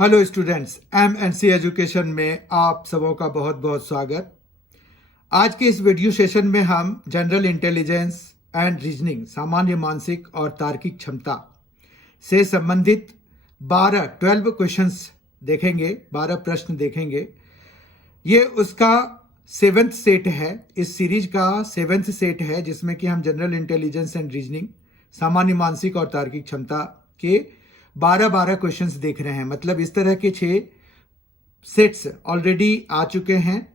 Hello students, MNC education में आप सबों का बहुत बहुत स्वागत। आज के इस वीडियो सेशन में हम जनरल इंटेलिजेंस एंड रीजनिंग, सामान्य मानसिक और तार्किक क्षमता से संबंधित 12 क्वेश्चंस देखेंगे, 12 प्रश्न देखेंगे। ये उसका 7th सेट है, इस सीरीज का 7th सेट है, जिसमें कि हम जनरल इंटेलिजेंस एंड रीजनिंग, सामान्य मानसिक और तार्किक क्षमता के 12 क्वेश्चंस देख रहे हैं। मतलब इस तरह के 6 सेट्स ऑलरेडी आ चुके हैं।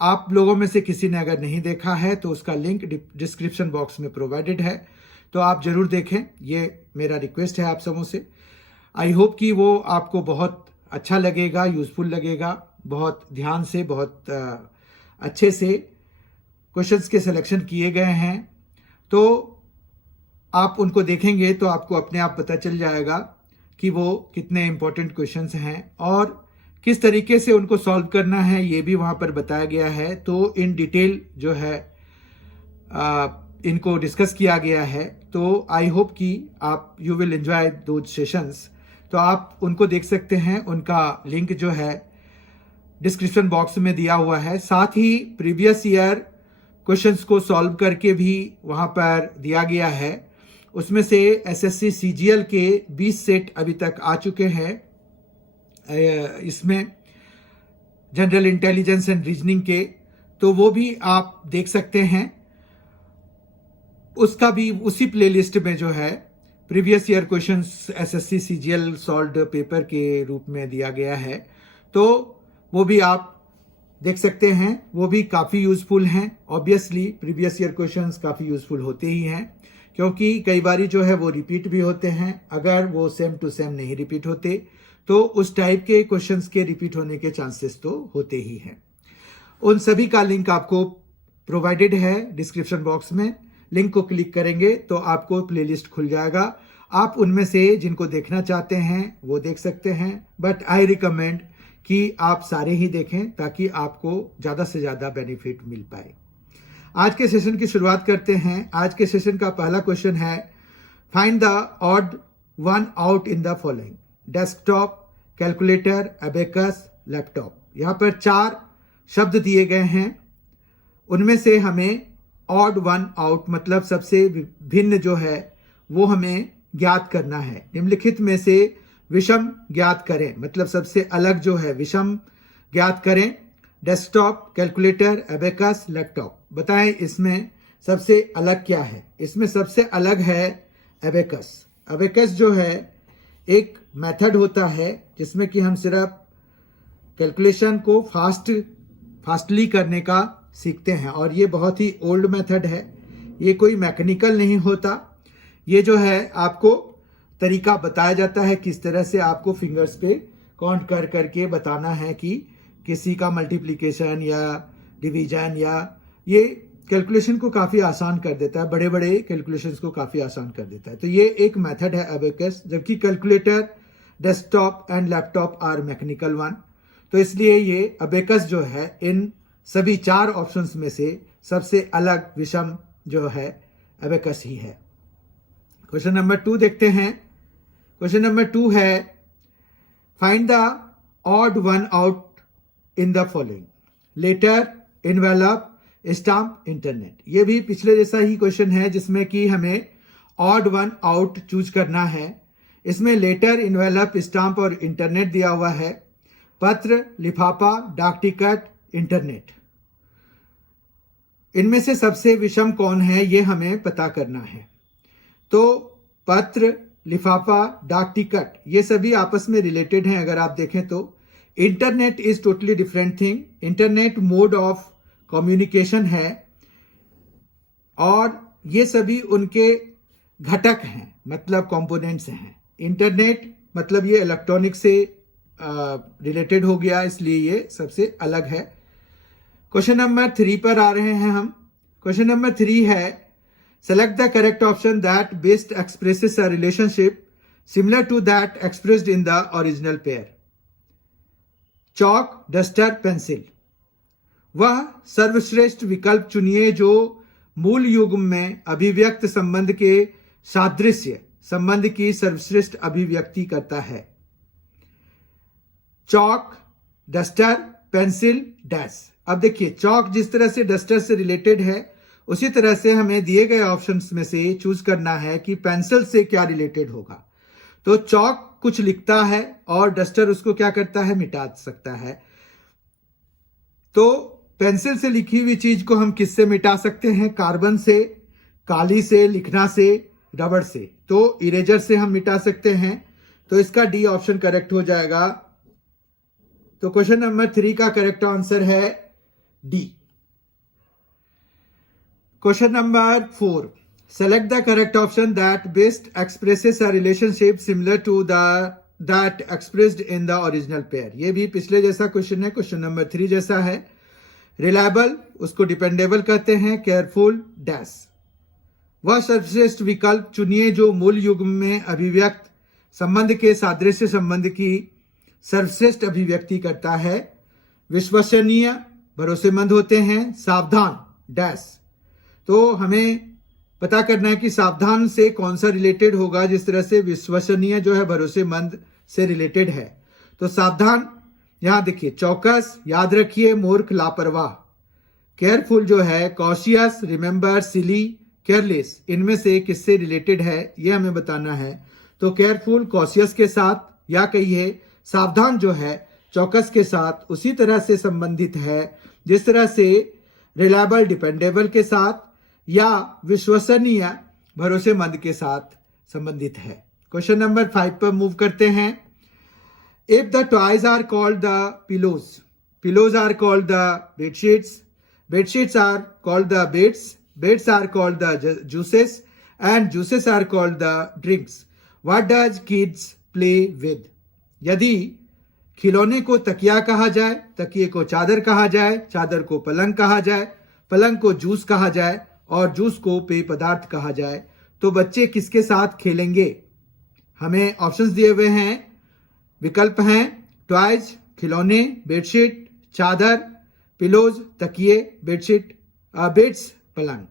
आप लोगों में से किसी ने अगर नहीं देखा है तो उसका लिंक डिस्क्रिप्शन बॉक्स में प्रोवाइडेड है, तो आप जरूर देखें। ये मेरा रिक्वेस्ट है आप सबों से। आई होप कि वो आपको बहुत अच्छा लगेगा, यूजफुल लगेगा। बहुत ध्यान से, बहुत अच्छे से क्वेश्चंस के सिलेक्शन किए गए हैं, तो आप उनको देखेंगे तो आपको अपने आप पता चल जाएगा कि वो कितने इंपॉर्टेंट क्वेश्चंस हैं और किस तरीके से उनको सॉल्व करना है, ये भी वहाँ पर बताया गया है। तो इन डिटेल जो है इनको डिस्कस किया गया है। तो आई होप कि आप you will enjoy those sessions. तो आप उनको देख सकते हैं, उनका लिंक जो है डिस्क्रिप्शन बॉक्स में दिया हुआ है। साथ ही प्रीवियस ईयर क्वेश्चंस को सॉल्व करके भी वहाँ पर दिया गया है। उसमें से एसएससी सीजीएल के 20 सेट अभी तक आ चुके हैं। इसमें जनरल इंटेलिजेंस एंड रीजनिंग के, तो वो भी आप देख सकते हैं। उसका भी उसी प्लेलिस्ट में जो है previous year questions SSC CGL solved paper के रूप में दिया गया है, तो वो भी आप देख सकते हैं। वो भी काफ़ी यूजफुल हैं। ऑब्वियसली प्रीवियस ईयर क्वेश्चंस काफ़ी यूजफुल होते ही हैं, क्योंकि कई बारी जो है वो रिपीट भी होते हैं। अगर वो सेम टू सेम नहीं रिपीट होते तो उस टाइप के क्वेश्चंस के रिपीट होने के चांसेस तो होते ही हैं। उन सभी का लिंक आपको प्रोवाइडेड है डिस्क्रिप्शन बॉक्स में। लिंक को क्लिक करेंगे तो आपको प्लेलिस्ट खुल जाएगा। आप उनमें से जिनको देखना चाहते हैं वो देख सकते हैं, बट आई रिकमेंड कि आप सारे ही देखें ताकि आपको ज़्यादा से ज़्यादा बेनिफिट मिल पाए। आज के सेशन की शुरुआत करते हैं। आज के सेशन का पहला क्वेश्चन है, find the odd one out in the following: desktop, calculator, abacus, laptop. यहाँ पर 4 शब्द दिए गए हैं। उनमें से हमें ऑड वन आउट, मतलब सबसे भिन्न जो है वो हमें ज्ञात करना है। निम्नलिखित में से विषम ज्ञात करें, मतलब सबसे अलग जो है विषम ज्ञात करें। Desktop, calculator, abacus, laptop. बताएं इसमें सबसे अलग क्या है। इसमें सबसे अलग है अबेकस। अबेकस जो है एक मेथड होता है जिसमें कि हम सिर्फ कैलकुलेशन को फास्टली करने का सीखते हैं, और ये बहुत ही ओल्ड मेथड है। ये कोई मैकेनिकल नहीं होता। ये जो है आपको तरीका बताया जाता है किस तरह से आपको फिंगर्स पे काउंट कर करके बताना है कि किसी का मल्टीप्लिकेशन या डिवीजन, या ये कैलकुलेशन को काफ़ी आसान कर देता है, बड़े बड़े कैलकुलेशंस को काफ़ी आसान कर देता है। तो ये एक मेथड है अबेकस, जबकि calculator, desktop and laptop are mechanical one. तो इसलिए ये अबेकस जो है इन सभी 4 ऑप्शंस में से सबसे अलग विषम जो है अबेकस ही है। क्वेश्चन नंबर 2 देखते हैं। क्वेश्चन नंबर 2 है, find the odd one out in the following: letter, envelope, stamp, internet. ये भी पिछले जैसा ही क्वेश्चन है, जिसमें कि हमें ऑड वन आउट चूज करना है। इसमें लेटर, इनवेलप, स्टाम्प और इंटरनेट दिया हुआ है। पत्र, लिफाफा, डाक टिकट, इंटरनेट। इनमें से सबसे विषम कौन है ये हमें पता करना है। तो पत्र, लिफाफा, डाक टिकट ये सभी आपस में रिलेटेड हैं। अगर आप देखें तो internet is totally different thing. Internet mode of communication है, और ये सभी उनके घटक हैं, मतलब कंपोनेंट्स हैं। इंटरनेट मतलब ये इलेक्ट्रॉनिक से रिलेटेड हो गया, इसलिए ये सबसे अलग है। क्वेश्चन नंबर 3 पर आ रहे हैं हम। क्वेश्चन नंबर 3 है, select the correct option that best expresses a relationship similar to that expressed in the original pair. Chalk, duster, pencil. वह सर्वश्रेष्ठ विकल्प चुनिए जो मूल युग्म में अभिव्यक्त संबंध के सादृश्य संबंध की सर्वश्रेष्ठ अभिव्यक्ति करता है। चौक, डस्टर, पेंसिल, डैश। अब देखिए चौक जिस तरह से डस्टर से रिलेटेड है उसी तरह से हमें दिए गए ऑप्शंस में से चूज करना है कि पेंसिल से क्या रिलेटेड होगा। तो चौक कुछ लिखता है और डस्टर उसको क्या करता है, मिटा सकता है। तो पेंसिल से लिखी हुई चीज को हम किससे मिटा सकते हैं? कार्बन से, काली से, लिखना से, रबड़ से। तो इरेजर से हम मिटा सकते हैं। तो इसका डी ऑप्शन करेक्ट हो जाएगा। तो क्वेश्चन नंबर 3 का करेक्ट आंसर है D. Question number 4, select the correct option that best expresses a relationship similar to that expressed in the original pair। ये भी पिछले जैसा क्वेश्चन है, क्वेश्चन नंबर 3 जैसा है। रिलायबल उसको डिपेंडेबल कहते हैं, केयरफुल, डैश। वह सर्वश्रेष्ठ विकल्प चुनिए जो मूल युग्म में अभिव्यक्त संबंध के सादृश्य संबंध की सर्वश्रेष्ठ अभिव्यक्ति करता है। विश्वसनीय, भरोसेमंद होते हैं, सावधान, डैश। तो हमें पता करना है कि सावधान से कौन सा रिलेटेड होगा, जिस तरह से विश्वसनीय जो है भरोसेमंद से रिलेटेड है। तो सावधान, यहां देखिए चौकस, याद रखिए, मूर्ख, लापरवाह। केयरफुल जो है कॉशियस, रिमेंबर, सिली, केयरलेस, इनमें से किससे रिलेटेड है ये हमें बताना है। तो केयरफुल कॉशियस के साथ, या कहिए सावधान जो है चौकस के साथ उसी तरह से संबंधित है जिस तरह से रिलायबल डिपेंडेबल के साथ या विश्वसनीय भरोसेमंद के साथ संबंधित है। क्वेश्चन नंबर 5 पर मूव करते हैं। If the toys are called the pillows, pillows are called the bedsheets, bedsheets are called the beds, beds are called the juices and juices are called the drinks, what does kids play with. यदि खिलौने को तकिया कहा जाए, तकिए को चादर कहा जाए, चादर को पलंग कहा जाए, पलंग को जूस कहा जाए और जूस को पेय पदार्थ कहा जाए, तो बच्चे किसके साथ खेलेंगे? हमें ऑप्शंस दिए हुए हैं, विकल्प हैं टॉयज खिलौने, बेडशीट चादर, पिलोज तकिए, बेडशीट बेड्स पलंग।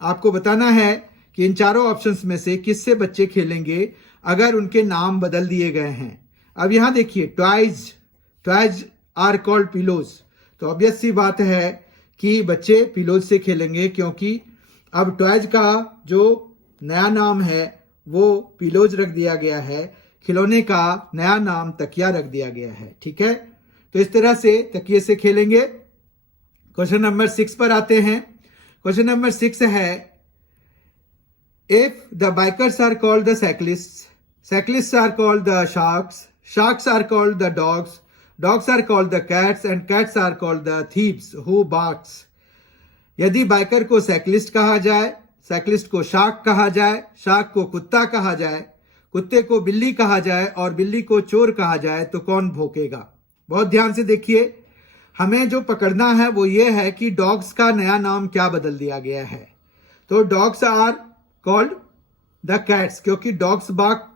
आपको बताना है कि इन चारों ऑप्शंस में से किससे बच्चे खेलेंगे अगर उनके नाम बदल दिए गए हैं। अब यहां देखिए toys, toys are called pillows, तो ऑब्वियस सी बात है कि बच्चे पिलोज से खेलेंगे, क्योंकि अब टॉयज का जो नया नाम है वो पिलोज रख दिया गया है, खिलौने का नया नाम तकिया रख दिया गया है। ठीक है, तो इस तरह से तकिए से खेलेंगे। क्वेश्चन नंबर 6 पर आते हैं। क्वेश्चन नंबर 6 है, if the bikers are called the cyclists, cyclists are called the sharks, sharks are called the dogs, dogs are called the cats and cats are called the thieves who barks। यदि biker को cyclist कहा जाए, cyclist को shark कहा जाए, shark को कुत्ता कहा जाए, कुत्ते को बिल्ली कहा जाए और बिल्ली को चोर कहा जाए, तो कौन भौंकेगा? बहुत ध्यान से देखिए, हमें जो पकड़ना है वो ये है कि डॉग्स का नया नाम क्या बदल दिया गया है। तो dogs are called the cats, क्योंकि डॉग्स बार्क,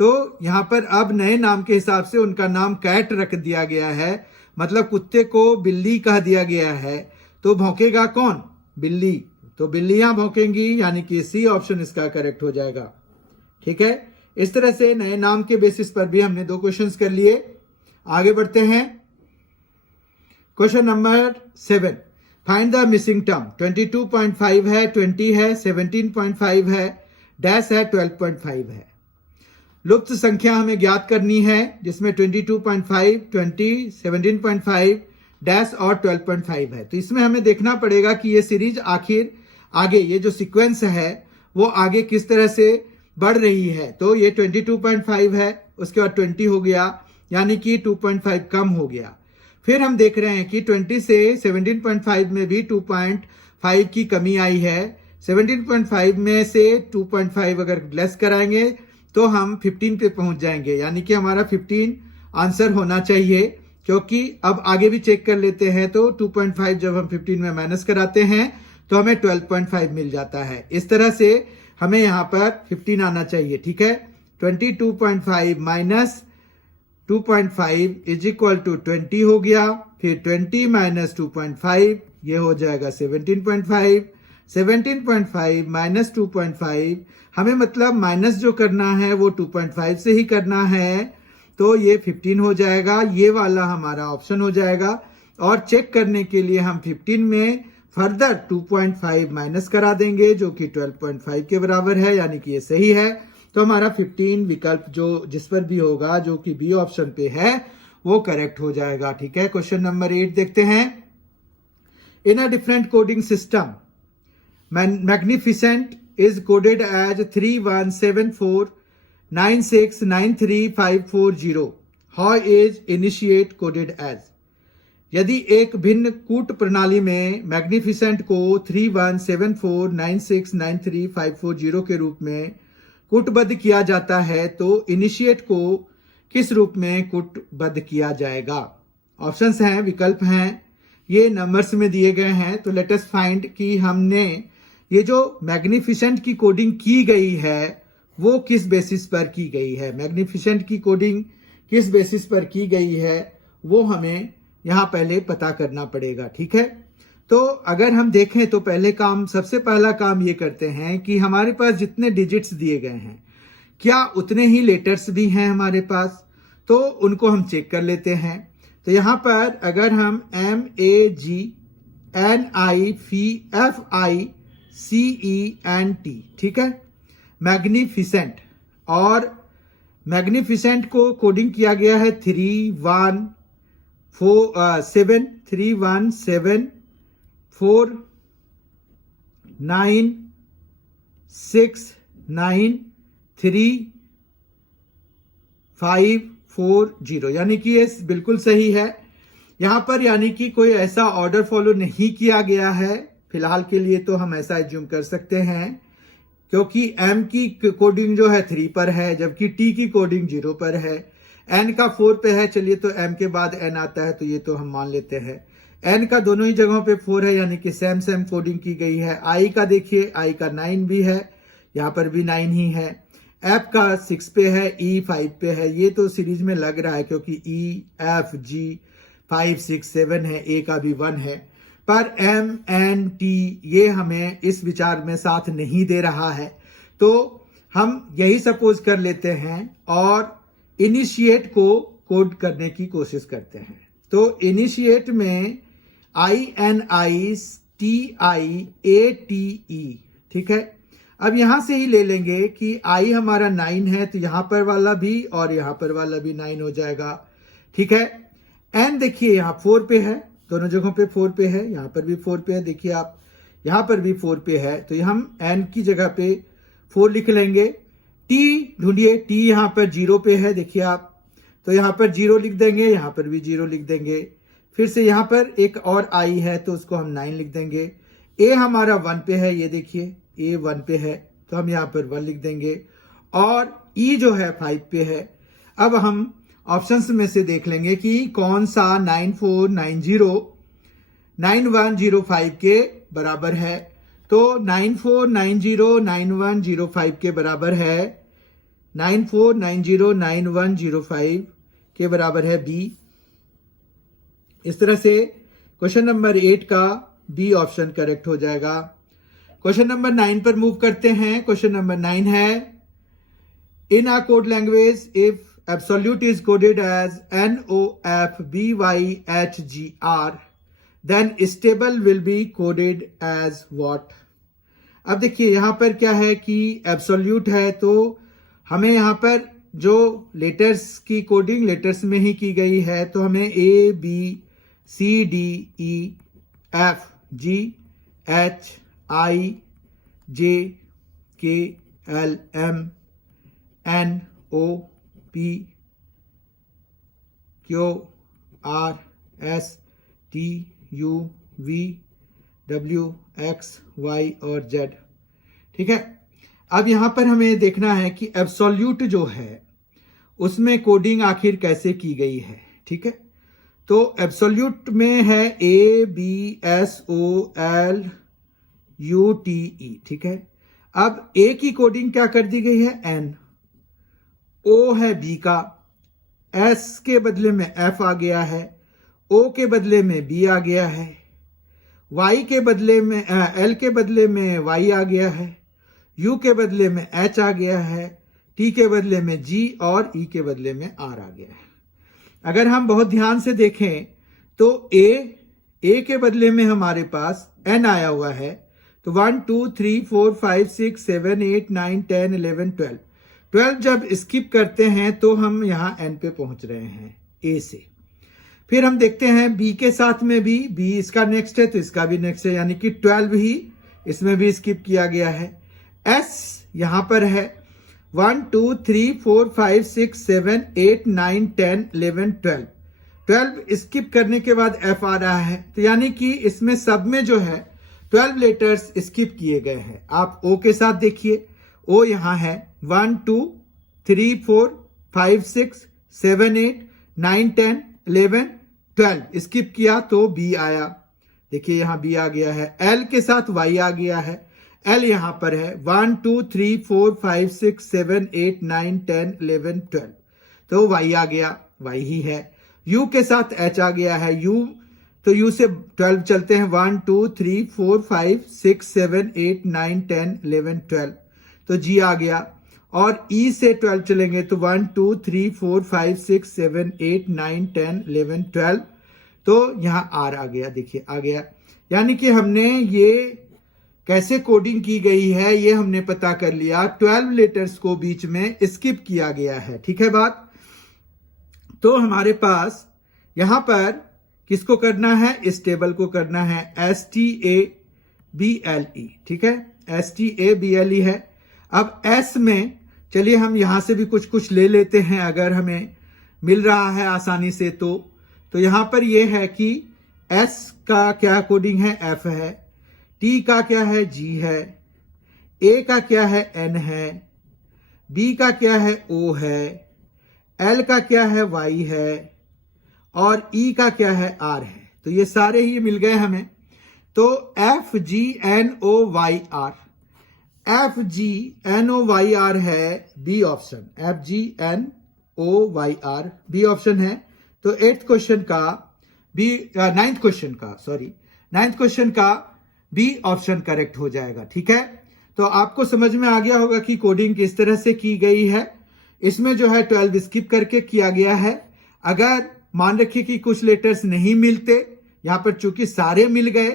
तो यहां पर अब नए नाम के हिसाब से उनका नाम कैट रख दिया गया है, मतलब कुत्ते को बिल्ली कह दिया गया है। तो भौंकेगा कौन? बिल्ली। तो बिल्लियां भौंकेंगी, यानी कि सी ऑप्शन इसका करेक्ट हो जाएगा। ठीक है, इस तरह से नए नाम के बेसिस पर भी हमने 2 क्वेश्चंस कर लिए। आगे बढ़ते हैं। Question number 7, find the missing term. 22.5 है, 20 है, 17.5 है, डैश है, 12.5 है। लुप्त संख्या हमें ज्ञात करनी है, जिसमें 22.5, 20, 17.5, डैश और 12.5 है। तो इसमें हमें देखना पड़ेगा कि ये सीरीज आखिर आगे, ये जो सीक्वेंस है वो आगे किस तरह से बढ़ रही है। तो ये 22.5 है, उसके बाद 20 हो गया, यानी कि 2.5 कम हो गया। फिर हम देख रहे हैं कि 20 से 17.5 में भी 2.5 की कमी आई है। 17.5 में से 2.5 अगर लेस कराएंगे तो हम 15 पे पहुंच जाएंगे, यानी कि हमारा 15 आंसर होना चाहिए। क्योंकि अब आगे भी चेक कर लेते हैं, तो 2.5 जब हम 15 में माइनस कराते हैं तो हमें 12.5 मिल जाता है। इस तरह से हमें यहाँ पर 15 आना चाहिए। ठीक है, 22.5 माइनस 2.5 इज इक्वल टू 20 हो गया। फिर 20 माइनस 2.5 ये हो जाएगा 17.5। 17.5 माइनस 2.5, हमें मतलब माइनस जो करना है वो 2.5 से ही करना है। तो ये 15 हो जाएगा, ये वाला हमारा ऑप्शन हो जाएगा। और चेक करने के लिए हम 15 में फर्दर 2.5 माइनस करा देंगे जो कि 12.5 के बराबर है, यानी कि ये सही है। तो हमारा 15 विकल्प जो जिस पर भी होगा जो कि बी ऑप्शन पे है वो करेक्ट हो जाएगा। ठीक है, क्वेश्चन नंबर 8 देखते हैं। In a different coding system magnificent is coded as 317496935540। How is initiate coded as. यदि एक भिन्न कूट प्रणाली में मैग्निफिसेंट को 317496935540 के रूप में कूटबद्ध किया जाता है तो इनिशिएट को किस रूप में कूटबद्ध किया जाएगा। ऑप्शंस हैं, विकल्प हैं, ये नंबर्स में दिए गए हैं। तो लेट अस फाइंड कि हमने ये जो मैग्निफिसेंट की कोडिंग की गई है वो किस बेसिस पर की गई है। मैग्निफिसेंट की कोडिंग किस बेसिस पर की गई है वो हमें यहां पहले पता करना पड़ेगा। ठीक है, तो अगर हम देखें तो सबसे पहला काम ये करते हैं कि हमारे पास जितने डिजिट्स दिए गए हैं क्या उतने ही लेटर्स भी हैं हमारे पास, तो उनको हम चेक कर लेते हैं। तो यहां पर अगर हम MAGNIFICENT, ठीक है, मैग्निफिसेंट, और मैग्निफिसेंट को कोडिंग किया गया है 3173149693540, यानी कि ये बिल्कुल सही है। यहां पर यानी कि कोई ऐसा ऑर्डर फॉलो नहीं किया गया है फिलहाल के लिए, तो हम ऐसा एज्यूम कर सकते हैं क्योंकि M की कोडिंग जो है 3 पर है जबकि T की कोडिंग 0 पर है, N का 4 पे है। चलिए, तो M के बाद N आता है तो ये तो हम मान लेते हैं। N का दोनों ही जगहों पे 4 है, यानी कि सेम कोडिंग की गई है। I का देखिए, I का 9 भी है, यहाँ पर भी 9 ही है। F का 6 पे है, E 5 पे है। ये तो सीरीज में लग रहा है क्योंकि E, F, G 5, 6, 7 है, A का भी 1 है, पर M, N, T ये हमें इस विचार में साथ नहीं दे रहा है। तो हम यही सपोज कर लेते हैं और इनिशिएट को कोड करने की कोशिश करते हैं। तो इनिशिएट में INITIATE, ठीक है। अब यहां से ही ले लेंगे कि I हमारा 9 है तो यहां पर वाला भी और यहां पर वाला भी 9 हो जाएगा। ठीक है, N देखिए यहां 4 पे है, दोनों जगहों पे 4 पे है, यहां पर भी 4 पे है, देखिए आप यहां पर भी 4 पे है, तो हम N की जगह पे 4 लिख लेंगे। T ढूंढिए, T यहां पर 0 पे है, देखिए आप, तो यहां पर 0 लिख देंगे, यहां पर भी 0 लिख देंगे। फिर से यहां पर एक और I है तो उसको हम 9 लिख देंगे। A हमारा 1 पे है, ये देखिए A 1 पे है तो हम यहां पर 1 लिख देंगे, और E जो है 5 पे है। अब हम ऑप्शंस में से देख लेंगे कि कौन सा 94909105 के बराबर है। तो 94909105 के बराबर है, 94909105 के बराबर है बी। इस तरह से क्वेश्चन नंबर 8 का बी ऑप्शन करेक्ट हो जाएगा। क्वेश्चन नंबर 9 पर मूव करते हैं। क्वेश्चन नंबर 9 है, in a code language if absolute is coded as NOFBYHGR, then stable will be coded as what। अब देखिए यहां पर क्या है कि एब्सोल्यूट है तो हमें यहां पर जो लेटर्स की कोडिंग लेटर्स में ही की गई है, तो हमें ABCDFGHIJKLMNOP QRSTUVWXY और Z, ठीक है। अब यहां पर हमें देखना है कि एब्सोल्यूट जो है उसमें कोडिंग आखिर कैसे की गई है, ठीक है। तो एब्सोल्यूट में है ABSOLUTE, ठीक है। अब A की कोडिंग क्या कर दी गई है, N, O है B का, S के बदले में F आ गया है, O के बदले में B आ गया है, Y के बदले में L के बदले में Y आ गया है, U के बदले में H आ गया है, टी के बदले में जी और ई के बदले में आर आ गया है। अगर हम बहुत ध्यान से देखें तो ए के बदले में हमारे पास एन आया हुआ है, तो 1 2 3 4 5 6 7 8 9 10 11 12 12 जब स्किप करते हैं तो हम यहां एन पे पहुंच रहे हैं ए से। फिर हम देखते हैं बी के साथ में भी, बी इसका नेक्स्ट है तो इसका भी नेक्स्ट है, यानी कि 12 ही इसमें भी स्किप किया गया है। एस यहां पर है 1 2 3 4 5 6 7 8 9 10 11 12 12 स्किप करने के बाद एफ आ रहा है, तो यानी कि इसमें सब में जो है 12 लेटर्स स्किप किए गए हैं। आप ओ के साथ देखिए, ओ यहां है 1 2 3 4 5 6 7 8 9 10 11 12 स्किप किया तो बी आया। देखिए यहां बी आ गया है। एल के साथ वाई आ गया है, एल यहां पर है 1 2 3 4 5 6 7 8 9 10 11 12 तो वाई आ गया, वाई ही है। यू के साथ एच आ गया है, यू तो यू से 12 चलते हैं 1 2 3 4 5 6 7 8 9 10 11 12 तो जी आ गया। और ई से 12 चलेंगे तो 1 2 3 4 5 6 7 8 9 10 11 12 तो यहां आर आ गया। देखिए आ गया, यानी कि हमने ये कैसे कोडिंग की गई है ये हमने पता कर लिया। 12 लेटर्स को बीच में स्किप किया गया है, ठीक है बात। तो हमारे पास यहां पर किसको करना है, इस टेबल को करना है STABLE, ठीक है, STABLE है। अब S में चलिए हम यहां से भी कुछ कुछ ले लेते हैं, अगर हमें मिल रहा है आसानी से तो यहां पर यह है कि S का क्या कोडिंग है, F है, T का क्या है, G है, A का क्या है, N है, B का क्या है, O है, L का क्या है, Y है और E का क्या है, R है। तो ये सारे ही मिल गए हमें। तो FGNOYR, FGNOYR है B option, FGNOYR B option है। तो नाइन्थ क्वेश्चन का बी ऑप्शन करेक्ट हो जाएगा, ठीक है। तो आपको समझ में आ गया होगा कि कोडिंग किस तरह से की गई है। इसमें जो है 12 स्किप करके किया गया है। अगर मान रखिए कि कुछ लेटर्स नहीं मिलते, यहां पर चूंकि सारे मिल गए,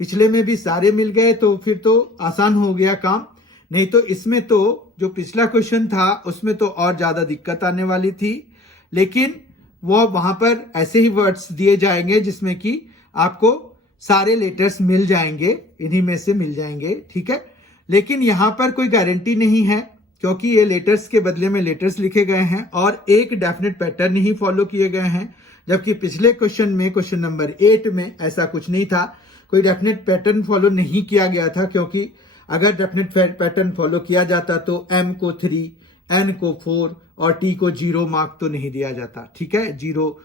पिछले में भी सारे मिल गए, तो फिर तो आसान हो गया काम। नहीं तो इसमें तो जो पिछला क्वेश्चन था उसमें तो और ज्यादा दिक्कत आने वाली थी। लेकिन वो वहां पर ऐसे ही वर्ड्स दिए जाएंगे जिसमें कि आपको सारे लेटर्स मिल जाएंगे, इन्हीं में से मिल जाएंगे, ठीक है। लेकिन यहां पर कोई गारंटी नहीं है, क्योंकि ये लेटर्स के बदले में लेटर्स लिखे गए हैं और एक डेफिनेट पैटर्न ही फॉलो किए गए हैं। जबकि पिछले क्वेश्चन में, क्वेश्चन नंबर 8 में ऐसा कुछ नहीं था, कोई डेफिनेट पैटर्न फॉलो नहीं किया गया था। क्योंकि अगर डेफिनेट पैटर्न फॉलो किया जाता तो M को 3, N को 4 और T को 0 मार्क तो नहीं दिया जाता, ठीक है, 0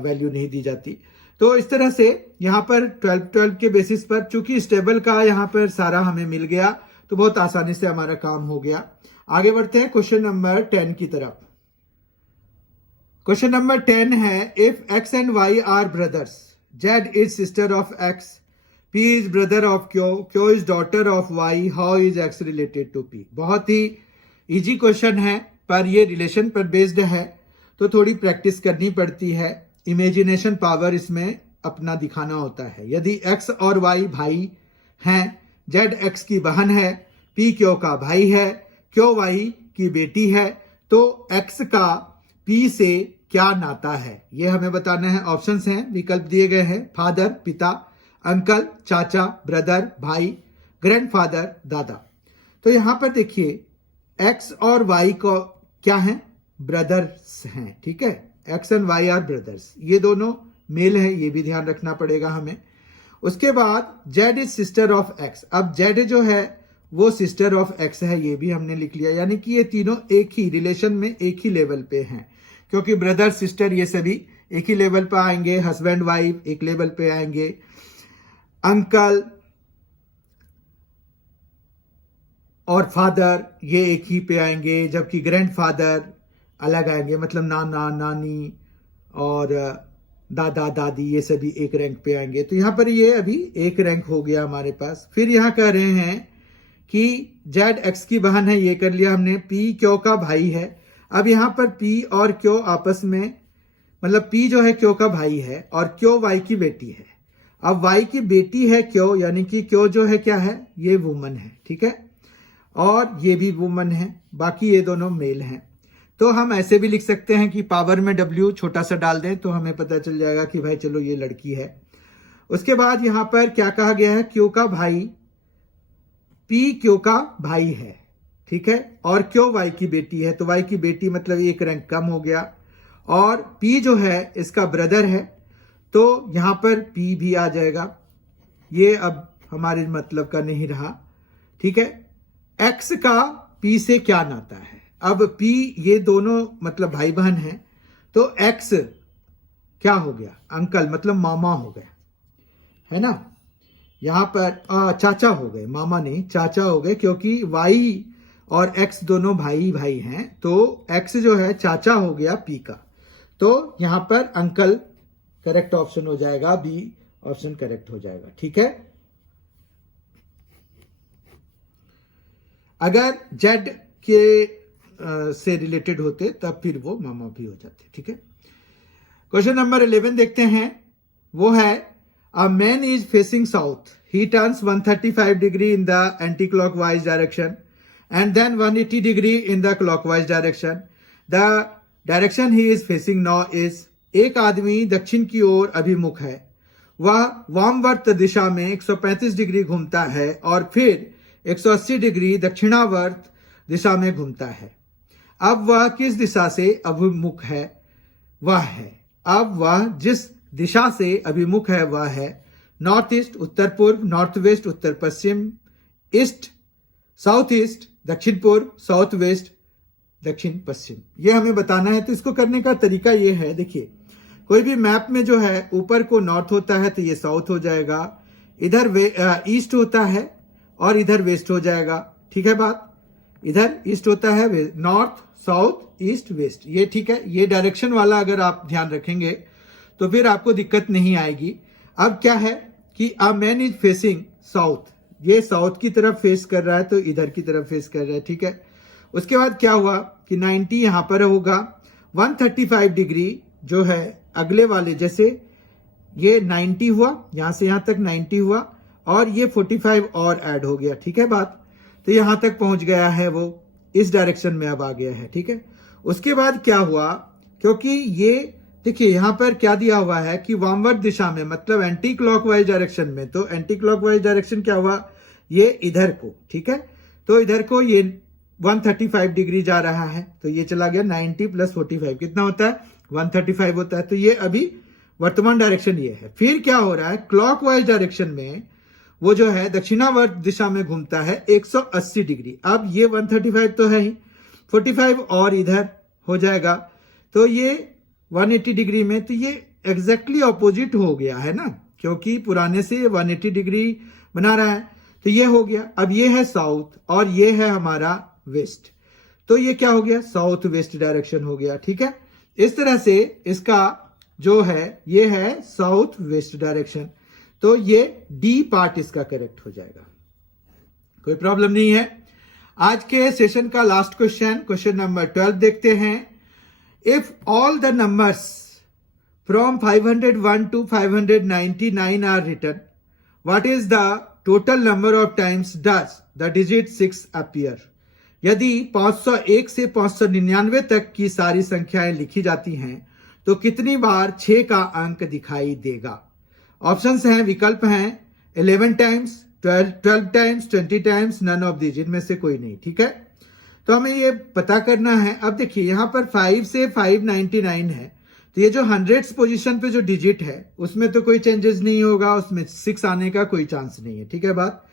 वैल्यू नहीं दी जाती। तो इस तरह से यहाँ पर 12 के बेसिस पर, चूंकि इस टेबल का यहाँ पर सारा हमें मिल गया तो बहुत आसानी से हमारा काम हो गया। आगे बढ़ते हैं क्वेश्चन नंबर 10 की तरफ। क्वेश्चन नंबर 10 है, if X and Y are brothers, Z is sister of X, P is brother of Q, Q is daughter of Y, how is X related to P। बहुत ही easy question है, पर ये relation पर based है तो थोड़ी practice करनी पड़ती है। इमेजिनेशन पावर इसमें अपना दिखाना होता है। यदि X और Y भाई हैं, Z X की बहन है, P Q का भाई है, Q Y की बेटी है, तो X का P से क्या नाता है ये हमें बताना है। ऑप्शंस हैं, विकल्प दिए गए हैं, फादर पिता, अंकल चाचा, ब्रदर भाई, ग्रैंडफादर दादा। तो यहां पर देखिए X और Y को क्या है, ब्रदर्स हैं, ठीक है, X and Y are brothers, ये दोनों मेल है, ये भी ध्यान रखना पड़ेगा हमें। उसके बाद Z is sister of X, अब Z जो है वो सिस्टर ऑफ X है, ये भी हमने लिख लिया। यानी कि ये तीनों एक ही रिलेशन में, एक ही लेवल पे हैं, क्योंकि ब्रदर सिस्टर ये सभी एक ही लेवल पे आएंगे, हस्बैंड वाइफ एक लेवल पे आएंगे, अंकल और फादर ये एक ही पे आएंगे, जबकि ग्रैंडफादर अलग आएंगे, मतलब नाना नानी और दादा दादी ये सभी एक रैंक पे आएंगे। तो यहां पर ये अभी एक रैंक हो गया हमारे पास। फिर यहां कह रहे हैं कि जेड एक्स की बहन है, ये कर लिया हमने। पी क्यू का भाई है। अब यहां पर पी और क्यू आपस में, मतलब पी जो है क्यू का भाई है और क्यू वाई की बेटी है। अब वाई की बेटी है क्यू, यानी कि क्यू जो है क्या है, ये वुमन है, ठीक है, और ये भी वुमन है, बाकी ये दोनों मेल हैं। तो हम ऐसे भी लिख सकते हैं कि पावर में W छोटा सा डाल दें तो हमें पता चल जाएगा कि भाई चलो ये लड़की है। उसके बाद यहां पर क्या कहा गया है, क्यू का भाई, पी क्यू का भाई है, ठीक है, और क्यू वाई की बेटी है, तो वाई की बेटी मतलब एक रैंक कम हो गया। और पी जो है इसका ब्रदर है, तो यहां पर पी भी आ जाएगा, ये अब हमारे मतलब का नहीं रहा, ठीक है। एक्स का पी से क्या नाता है, अब पी ये दोनों मतलब भाई बहन हैं, तो एक्स क्या हो गया, अंकल मतलब मामा हो गया, है ना। यहां पर चाचा हो गए, मामा नहीं चाचा हो गए, क्योंकि वाई और एक्स दोनों भाई भाई हैं, तो एक्स जो है चाचा हो गया पी का, तो यहां पर अंकल करेक्ट ऑप्शन हो जाएगा, बी ऑप्शन करेक्ट हो जाएगा, ठीक है। अगर जेड के से रिलेटेड होते तब फिर वो मामा भी हो जाते, ठीक है। क्वेश्चन नंबर 11 देखते हैं, वो है a man is facing south, he turns 135 degree in the anti clockwise direction and then 180 degree in the clockwise direction. The direction he is facing now is, एक आदमी दक्षिण की ओर अभिमुख है, वह वामवर्त दिशा में 135 डिग्री घूमता है और फिर 180 डिग्री दक्षिणावर्त दिशा में घूमता है। अब वह किस दिशा से अभिमुख है, वह है, अब वह जिस दिशा से अभिमुख है वह है नॉर्थ ईस्ट उत्तर पूर्व, नॉर्थ वेस्ट उत्तर पश्चिम, ईस्ट साउथ ईस्ट दक्षिण पूर्व, साउथ वेस्ट दक्षिण पश्चिम, ये हमें बताना है। तो इसको करने का तरीका ये है, देखिए कोई भी मैप में जो है ऊपर को नॉर्थ होता है तो ये साउथ हो जाएगा, इधर ईस्ट होता है और इधर वेस्ट हो जाएगा, ठीक है बात, इधर ईस्ट होता है, नॉर्थ साउथ ईस्ट वेस्ट, ये ठीक है। ये डायरेक्शन वाला अगर आप ध्यान रखेंगे तो फिर आपको दिक्कत नहीं आएगी। अब क्या है कि अ मैन इज फेसिंग साउथ, ये साउथ की तरफ फेस कर रहा है तो इधर की तरफ फेस कर रहा है, ठीक है। उसके बाद क्या हुआ कि 90 यहां पर होगा, 135 डिग्री जो है अगले वाले, जैसे ये 90 हुआ, यहां से यहां तक 90 हुआ और ये 45 और ऐड हो गया, ठीक है बात, तो यहां तक पहुंच गया है, वो इस डायरेक्शन में अब आ गया है, ठीक है। उसके बाद क्या हुआ, क्योंकि ये देखिए यहां पर क्या दिया हुआ है कि वामवर्त दिशा में मतलब एंटी क्लॉकवाइज डायरेक्शन में, तो एंटी क्लॉकवाइज डायरेक्शन क्या हुआ, ये इधर को, ठीक है, तो इधर को ये 135 डिग्री जा रहा है, तो ये चला गया 90 प्लस 45 कितना होता है, 135 होता है, तो ये अभी वर्तमान डायरेक्शन ये है। फिर क्या हो रहा है, क्लॉकवाइज डायरेक्शन में वो जो है दक्षिणावर्त दिशा में घूमता है 180 डिग्री, अब ये 135 तो है ही, 45 और इधर हो जाएगा, तो ये 180 डिग्री में, तो ये एग्जैक्टली ऑपोजिट हो गया है ना, क्योंकि पुराने से 180 डिग्री बना रहा है, तो ये हो गया। अब ये है साउथ और ये है हमारा वेस्ट, तो ये क्या हो गया, साउथ वेस्ट डायरेक्शन हो गया, ठीक है। इस तरह से इसका जो है ये है साउथ वेस्ट डायरेक्शन, तो ये डी पार्ट इसका करेक्ट हो जाएगा, कोई प्रॉब्लम नहीं है। आज के सेशन का लास्ट क्वेश्चन, क्वेश्चन नंबर 12 देखते हैं। If all the numbers from 501 to 599 are written, what is the total number of times does the digit 6 appear. यदि 501 से 599 तक की सारी संख्याएं लिखी जाती हैं तो कितनी बार 6 का अंक दिखाई देगा। ऑप्शंस हैं, विकल्प हैं 11 times, 12 times, 20 times, none of these, इनमें से कोई नहीं, ठीक है। तो हमें ये पता करना है। अब देखिए यहां पर 5 से 599 है, तो ये जो 100 पोजीशन पे जो डिजिट है उसमें तो कोई चेंजेस नहीं होगा, उसमें 6 आने का कोई चांस नहीं है, ठीक है बात।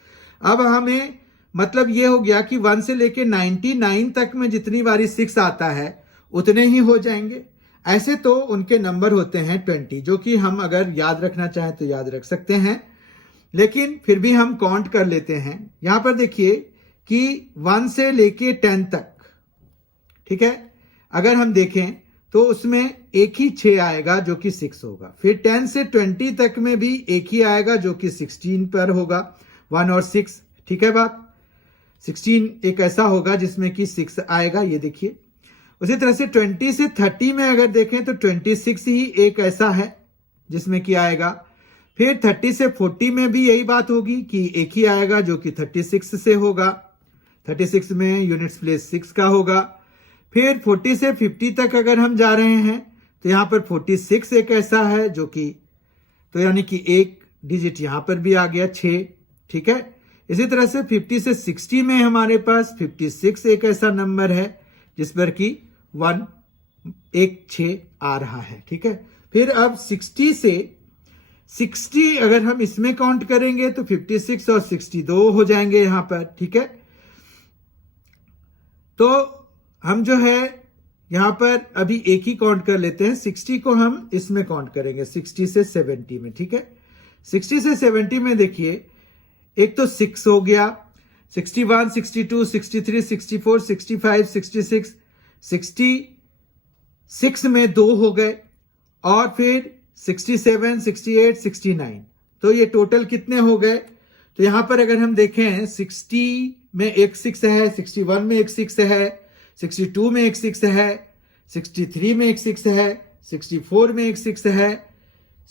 अब हमें मतलब ये हो गया कि 1 से लेके 99 तक में जितनी बारी 6 आता है उतने ही हो जाएंगे। ऐसे तो उनके नंबर होते हैं 20, जो कि हम अगर याद रखना चाहें तो याद रख सकते हैं, लेकिन फिर भी हम काउंट कर लेते हैं। यहां पर देखिए कि 1 से लेके 10 तक, ठीक है, अगर हम देखें तो उसमें एक ही 6 आएगा जो कि 6 होगा। फिर 10 से 20 तक में भी एक ही आएगा जो कि 16 पर होगा, 1 और 6, ठीक है बात। 16 एक ऐसा होगा जिसमें कि 6 आएगा, ये देखिए। उसी तरह से 20 से 30 में अगर देखें तो 26 ही एक ऐसा है जिसमें कि आएगा। फिर 30 से 40 में भी यही बात होगी कि एक ही आएगा जो कि 36 से होगा। 36 में यूनिट्स प्लेस 6 का होगा। फिर 40 से 50 तक अगर हम जा रहे हैं तो यहां पर 46 एक ऐसा है जो कि, तो यानी कि एक डिजिट यहां पर भी आ गया 6, ठीक है। इसी तरह से 50 से 60 में हमारे पास 56 एक ऐसा नंबर है जिस पर कि 1 एक 6 आ रहा है, ठीक है। फिर अब 60 से 60 अगर हम इसमें काउंट करेंगे तो 56 और 62 हो जाएंगे यहां पर, ठीक है। तो हम जो है यहां पर अभी एक ही काउंट कर लेते हैं। 60 को हम इसमें काउंट करेंगे 60 से 70 में, ठीक है। 60 से 70 में देखिए, एक तो 6 हो गया, 61, 62, 63, 64, 65, 66, 66 में 2 हो गए, और फिर 67, 68, 69। तो ये टोटल कितने हो गए? तो यहां पर अगर हम देखें 60 में एक 6 है, 61 में एक 6 है, 62 में एक 6 है, 63 में एक 6 है, 64 में एक 6 है,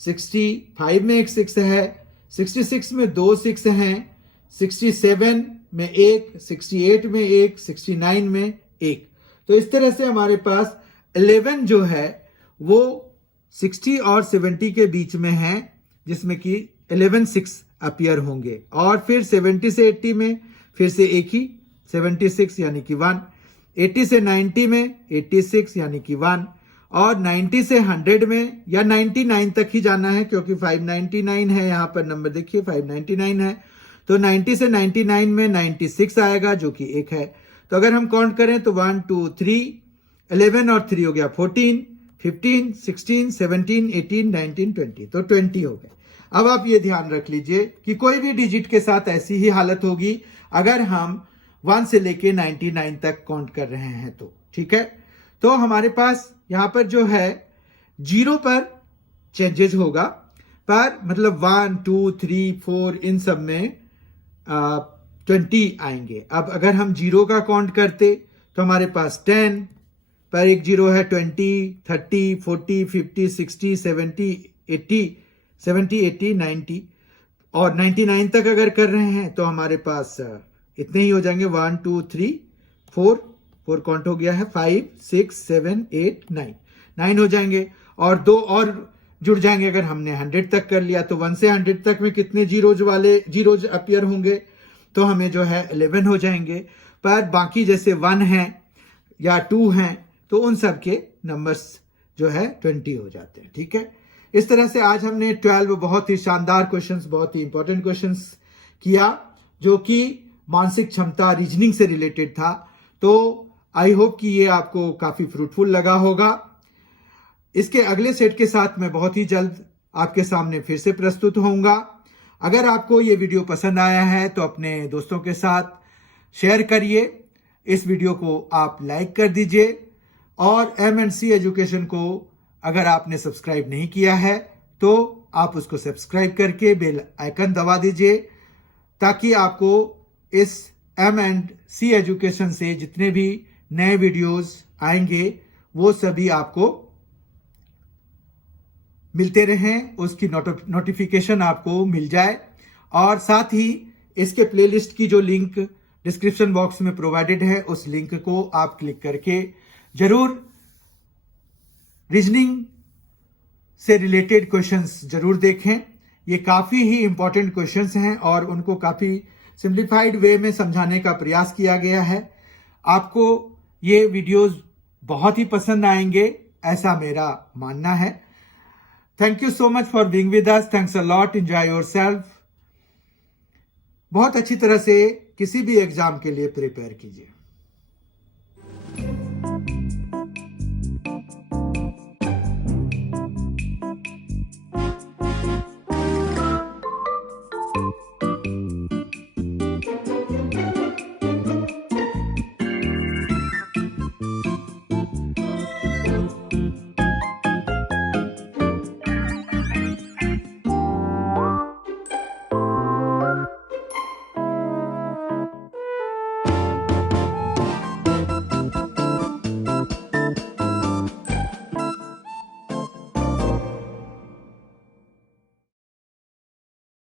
65 में एक 6 है, 66 में 2 6 हैं, 67 में एक, 68 में एक, 69 में एक। तो इस तरह से हमारे पास 11 जो है वो 60 और 70 के बीच में है, जिसमें कि 11 6 अपीयर होंगे। और फिर 70 से 80 में फिर से एक ही 76 यानी कि 1, 80 से 90 में 86 यानी कि 1, और 90 से 100 में या 99 तक ही जाना है क्योंकि 599 है यहाँ पर नंबर, देखिए 599 है। तो 90 से 99 में 96 आएगा जो कि एक है। तो अगर हम काउंट करें तो 1 2 3, 11 और 3 हो गया 14, 15, 16, 17, 18, 19, 20, तो 20 हो गए। अब आप ये ध्यान रख लीजिए कि कोई भी डिजिट के साथ ऐसी ही हालत होगी अगर हम 1 से लेके 99 तक काउंट कर रहे हैं तो, ठीक है। तो हमारे पास यहां पर जो है 0 पर चेंजेस होगा, पर मतलब 1 2 3 4 इन सब में 20 आएंगे। अब अगर हम 0 का काउंट करते तो हमारे पास 10 पर एक 0 है, 20, 30, 40, 50, 60, 70, 80, 90, और 99 तक अगर कर रहे हैं तो हमारे पास इतने ही हो जाएंगे। 1 2 3 4 काउंट हो गया है, 5 6 7 8 9 हो जाएंगे, और 2 और जुड़ जाएंगे। अगर हमने 100 तक कर लिया तो 1 से 100 तक में कितने जीरोज वाले जीरोज अपीयर होंगे? तो हमें जो है 11 हो जाएंगे। पर बाकी जैसे 1 है या 2 हैं तो उन सब के नंबर्स जो है 20 हो जाते हैं, ठीक है। इस तरह से आज हमने 12 बहुत ही शानदार क्वेश्चंस, बहुत ही इंपॉर्टेंट क्वेश्चंस किया जो कि मानसिक क्षमता रीजनिंग से रिलेटेड था। तो आई होप कि ये आपको काफी फ्रूटफुल लगा होगा। इसके अगले सेट के साथ मैं बहुत ही जल्द आपके सामने फिर से प्रस्तुत होऊंगा। अगर आपको ये वीडियो पसंद आया है तो अपने दोस्तों के साथ शेयर करिए। इस वीडियो को आप लाइक कर दीजिए, और M&C एजुकेशन को अगर आपने सब्सक्राइब नहीं किया है तो आप उसको सब्सक्राइब करके बेल आइकन दबा दीजिए, ताकि आपको इस M&C एजुकेशन से जितने भी नए वीडियोस आएंगे वो सभी आपको मिलते रहें, उसकी नोटिफिकेशन आपको मिल जाए। और साथ ही इसके प्लेलिस्ट की जो लिंक डिस्क्रिप्शन बॉक्स में प्रोवाइडेड है, उस लिंक को आप क्लिक करके जरूर रीजनिंग से रिलेटेड क्वेश्चंस जरूर देखें। ये काफी ही इंपॉर्टेंट क्वेश्चंस हैं और उनको काफी सिंप्लीफाइड वे में समझाने का प्रयास किया गया है। आपको ये वीडियोस बहुत ही पसंद आएंगे ऐसा मेरा मानना है। Thank you so much for being with us. Thanks a lot. Enjoy yourself. बहुत अच्छी तरह से किसी भी एग्जाम के लिए प्रिपेयर कीजिए।